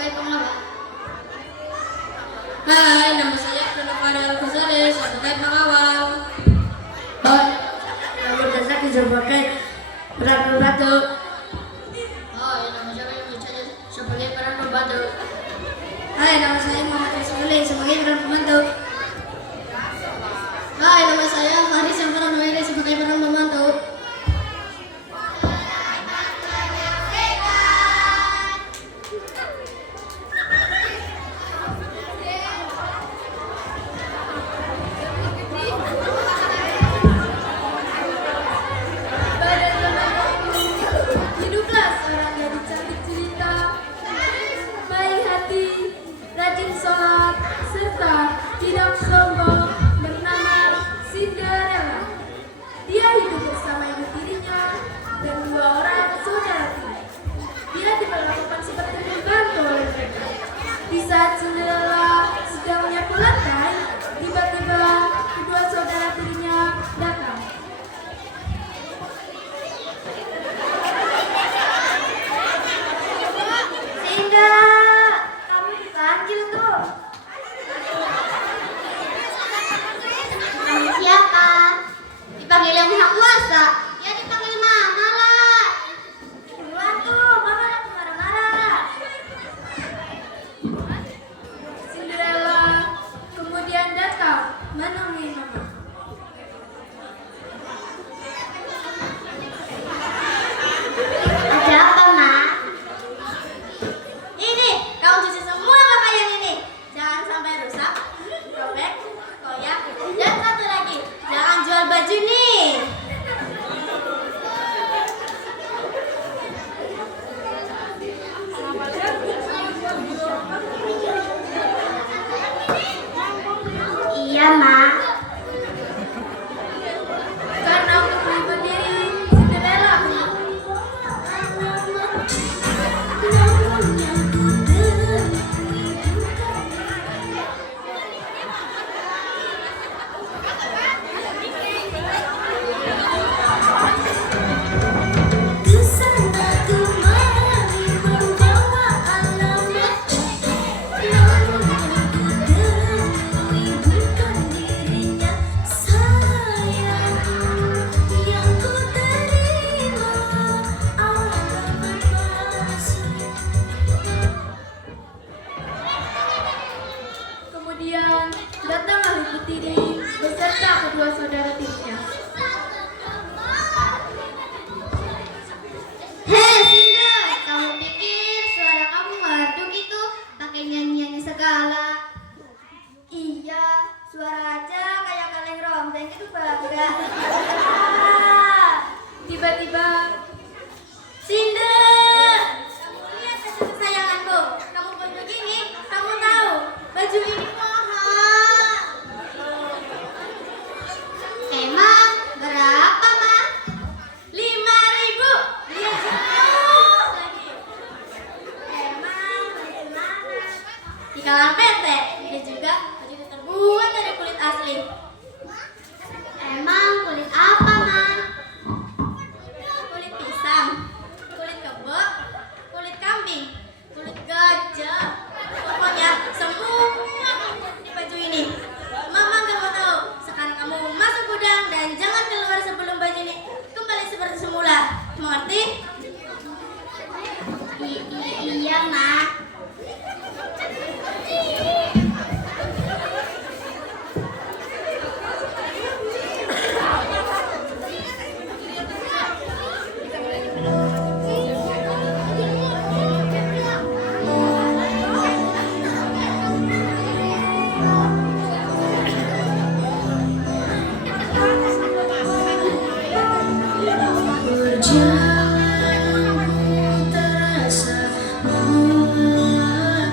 terkait pengalaman. Hai, nama saya Abdul Fadil Ghazali, saya terkait mengawal. Hai, nama saya sebagai peran pembantu. Hai, nama saya Yusuf sebagai peran pembantu. Hai, nama saya Muhammad Rizuli sebagai peran pembantu. Hai, nama saya Faris yang peran Noeli sebagai peran pembantu. Hiduplah seorang gadis cantik cerita, baik hati, rajin sholat, serta tidak sombong, bernama Cinderella. Dia hidup bersama ibu tirinya dan dua orang saudara tiri. Dia diperlakukan seperti pembantu oleh mereka. Di saat Cinderella sedang menyapu lantai, tiba-tiba kedua saudara tirinya datang. Sinda, kamu dipanggil tuh. Kamu siapa? Dipanggil yang pihak kuasa. Ya dipanggil mama lah. Buruan tuh, mama lagi marah-marah. Cinderella kemudian datang menemui mama. Ada apa, Ma? Ini, kamu cuci semua pakaian ini. Jangan sampai rusak, robek, koyak, dan satu lagi, jangan jual baju nih. Iya, Ma. Karena untuk melindungi diri, Cinderella kemudian datanglah ibu tiri beserta kedua saudara tirinya. Hei Sinda, kamu pikir suara kamu merdu gitu, pakai nyanyi-nyanyi segala. Iya, suara aja kayak kaleng rombeng itu bangga. Tiba-tiba Sinda, lihat baju kesayanganku. Kamu baju gini, kamu tahu baju ini mahal. Emang berapa, Ma? 5.000. Dia jauh lagi. Emang dari mana? Di kalangan PT, dia juga baju itu terbuat dari kulit asli. Emang kulit apa, Ma? Kulit pisang, kulit kebo, kulit kambing, kulit gajah. Pokoknya semua di baju ini. Mama gak mau tahu. Sekarang kamu masuk gudang dan jangan keluar sebelum baju ini kembali seperti semula. Mengerti? Iya, Ma. Perjalanan terasa mulia.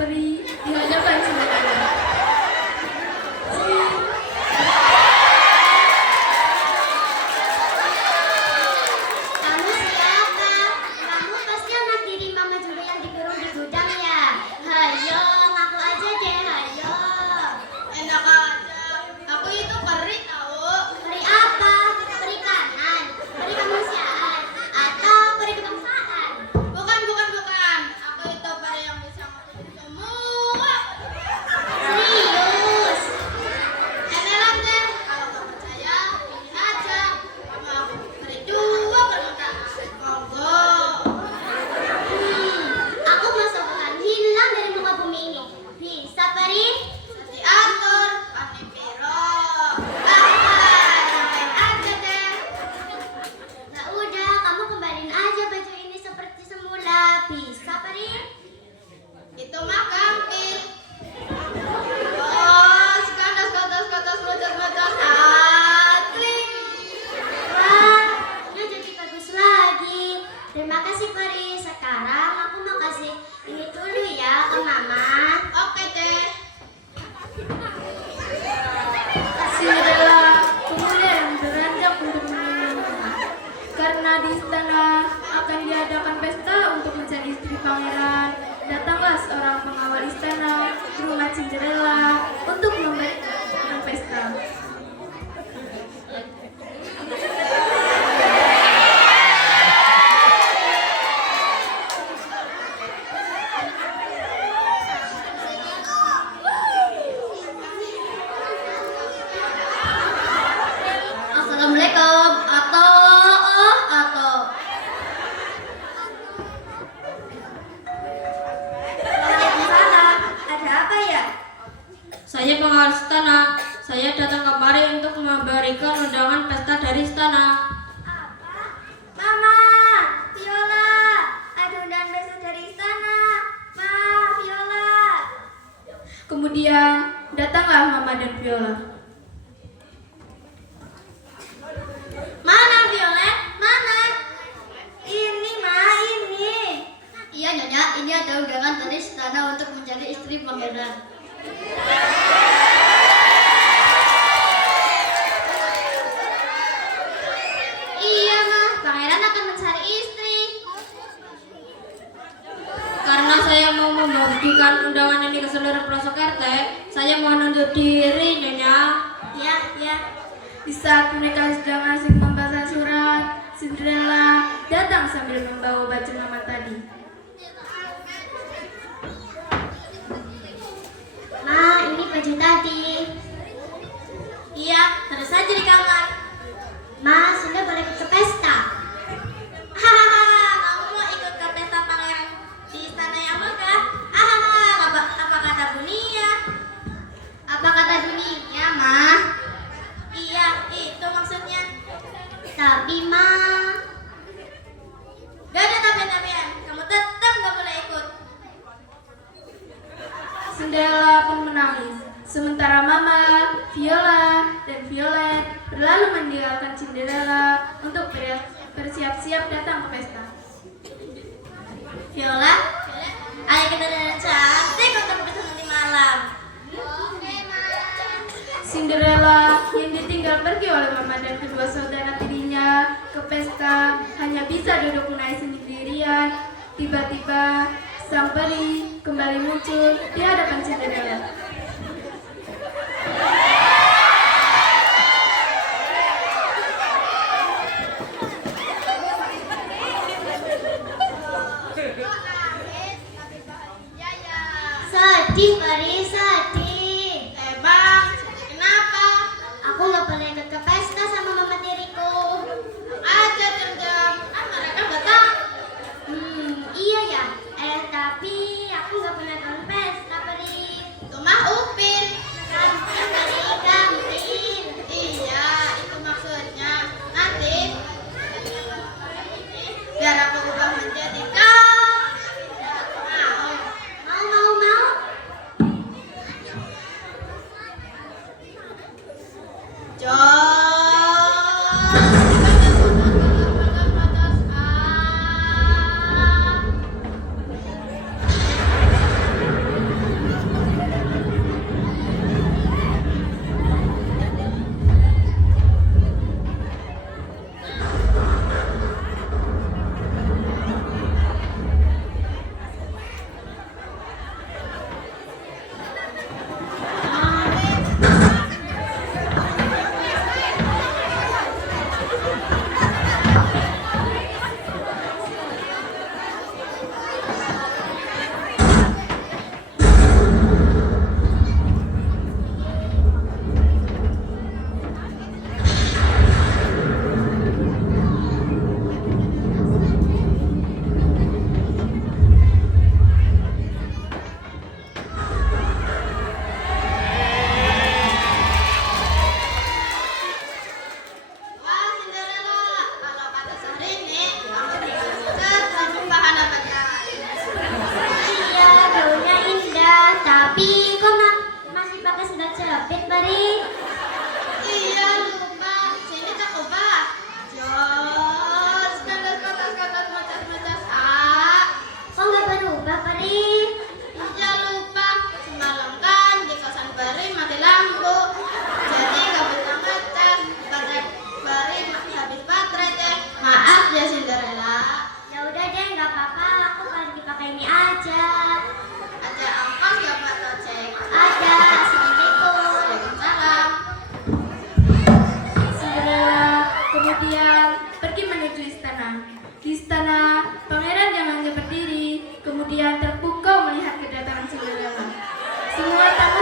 Peri di hadapan Cinderella. Kamu siapa? Kamu pasti anak diri mama juga yang dikurung di gudang ya? Hayo, ngaku aja deh, hayo. Enak aja. Aku itu peri tahu. Peri apa? Peri kanan, peri kemanusiaan, atau peri kebangsaan? Bukan. Aku itu peri yang bisa ngelakuin semua. Serius? Enak deh. Kalau nggak percaya, ini aja. Sama aku peri dua permintaan. Monggo. Aku masuk akan hilang dari muka bumi ini. Bisa, Peri? Diatur, Panipiro. Sampai aja deh. Nah udah, kamu kembaliin aja baju ini seperti semula. Bisa, Peri? Itu mah gampil. Oh, katas, bocas, atling. Wah, ini jadi bagus lagi. Terima kasih, Peri. Sekarang aku mau kasih ini dulu ya ke Mama. Oke deh. Cinderella pemuda yang beranjak untuk menemui Mama. Karena di istana akan diadakan pesta untuk mencari istri pangeran, datanglah seorang pengawal istana ke rumah Cinderella untuk memberikan pesta. Assalamualaikum. Atau. Waalaikumsalam. Ada apa ya? Saya pengawal istana. Saya datang kemari untuk memberikan undangan pesta dari istana. Apa? Mama, Viola. Ada undangan besok dari istana. Ma, Viola. Kemudian datanglah Mama dan Viola. Mana Violet? Mana? Ini, Ma, ini. Iya, Nyonya. Ini ada undangan dari istana untuk mencari istri pangeran. Iya, Ma. Pangeran akan mencari istri. Karena saya mau membagikan undangan ini ke seluruh pelosok RT, saya mohon undur diri, Nyonya. Ya, ya. Di saat mereka sedang asik membaca surat, Cinderella datang sambil membawa baju Mama tadi. Ma, ini baju tadi. Iya, terus saja di kamar. Ma, sudah boleh ikut ke pesta. Hahaha, kamu mau ikut ke pesta pangeran di istana yang megah? Hahaha, apa kata dunia? Apa kata dunia, Ma? Iya, itu maksudnya. Tapi, Ma. Gak ada tapi-tapian, kamu tetap gak boleh ikut. Cinderella pun menangis. Sementara Mama, Viola, dan Violet berlalu meninggalkan Cinderella untuk bersiap-siap datang ke pesta. Viola, ayo kita dandan cantik untuk pesta nanti malam. Cinderella yang ditinggal pergi oleh Mama dan kedua saudara tirinya ke pesta hanya bisa duduk menangis sendirian. Tiba-tiba sang peri kembali muncul di hadapan Cinderella. Sedih, Peri, sedih. Bang, kenapa? Aku nggak boleh ikut ke pesta sama mama tiriku. Aja jam-jam, mereka betah. Iya ya. Tapi aku nggak pernah ke pesta, Peri. Rumah Upin. Peri, gampil. Iya, itu maksudnya. Nanti, biar aku ubah menjadi kau. Mau. Jom.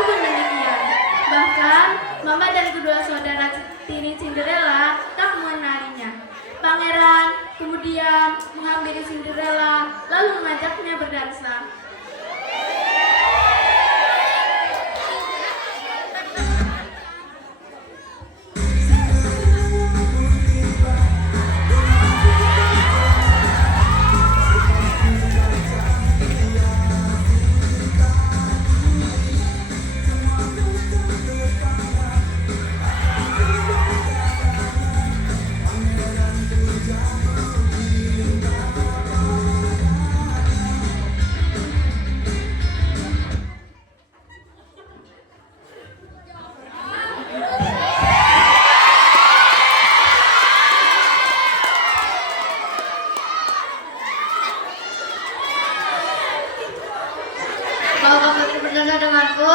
pun demikian. Bahkan, Mama dan kedua saudara tiri Cinderella tak mengenalinya. Pangeran kemudian menghampiri Cinderella lalu mengajaknya berdansa. Mau kamu berdansa denganku?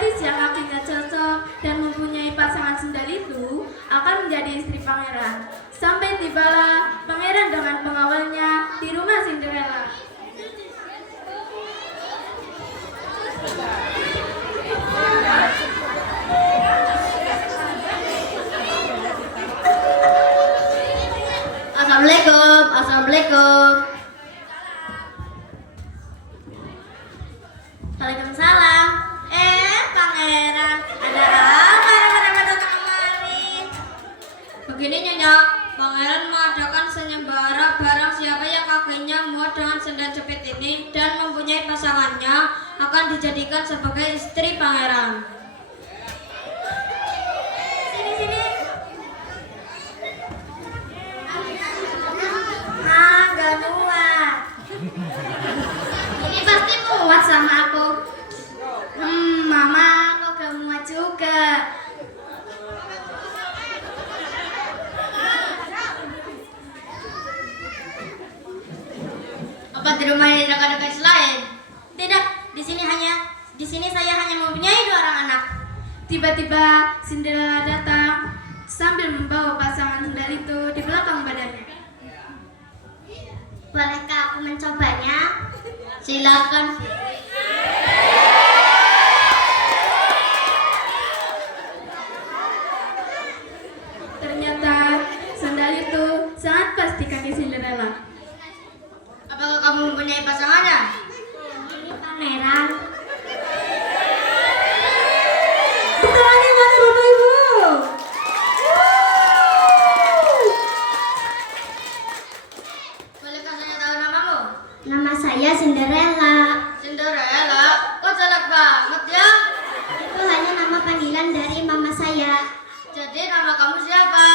gadis yang akhirnya cocok dan mempunyai pasangan sendal itu akan menjadi istri pangeran. Sampai tibalah pangeran dengan pengawalnya di rumah Cinderella. Assalamualaikum, assalamualaikum. Waalaikumsalam. Pangeran, ada apa rame-rame datang kemari? Begini Nyonya, pangeran mengadakan sayembara barang siapa yang kakinya muat dengan sendal jepit ini dan mempunyai pasangannya akan dijadikan sebagai istri pangeran. Sini. Gak muat. Ini pasti muat sama aku. Mama, kok gak muat juga? Apa di rumah ini ada gadis lain? Tidak, di sini saya hanya mempunyai 2 orang anak. Tiba-tiba Cinderella datang sambil membawa pasangan sendal itu di belakang badannya. Bolehkah aku mencobanya? Silakan. Ternyata sandal itu sangat pas di kaki sebagai Cinderella. Apakah kamu mempunyai pasangannya? Ini pangeran. Tangannya mana Bapak Ibu? Bolehkah saya tahu namamu? Nama saya Cinderella. Cinderella, kok jelek banget ya? Itu hanya nama panggilan dari mama saya. Jadi nama kamu siapa?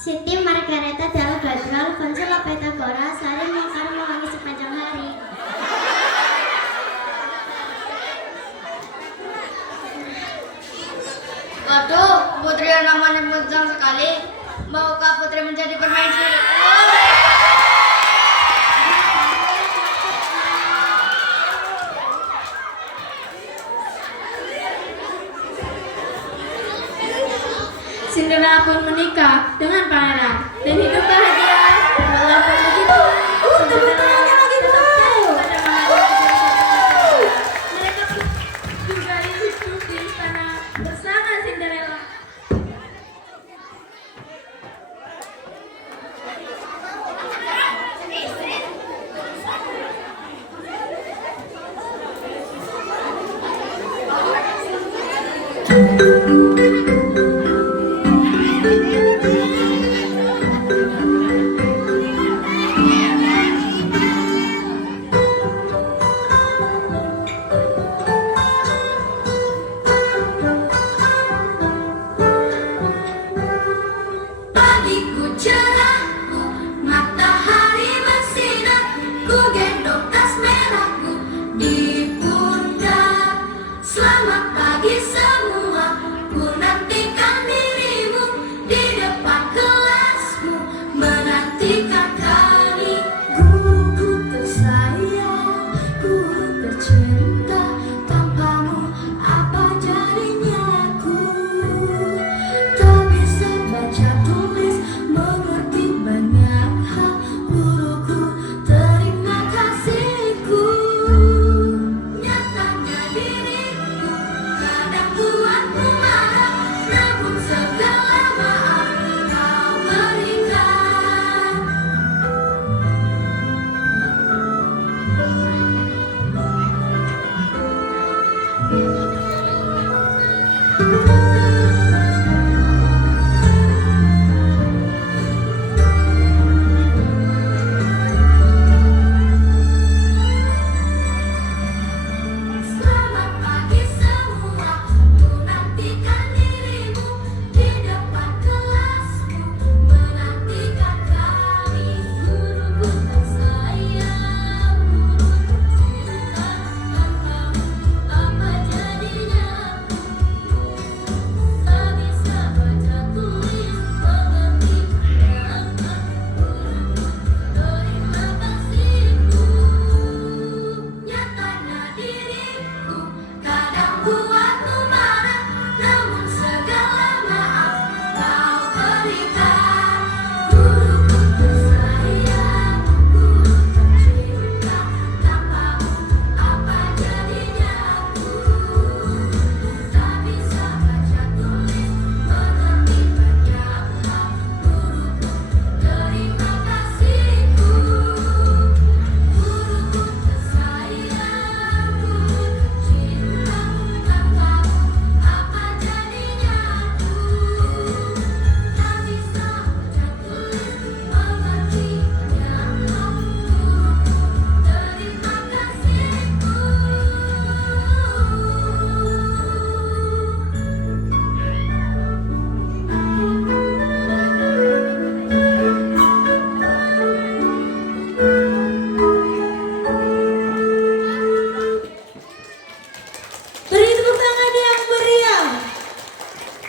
Siti Margareta Del Gadral Fonsela Pythagora Sari Mungkar Mewangi sepanjang hari. Waduh, putri yang namanya panjang sekali. Maukah putri menjadi permaisuri? Cinderella pun menikah dengan pangeran dan hidup bahagia. Walaupun begitu, Cinderella tetap jatuh pada pangeran. Mereka pun juga hidup di istana bersama Cinderella. Thank you.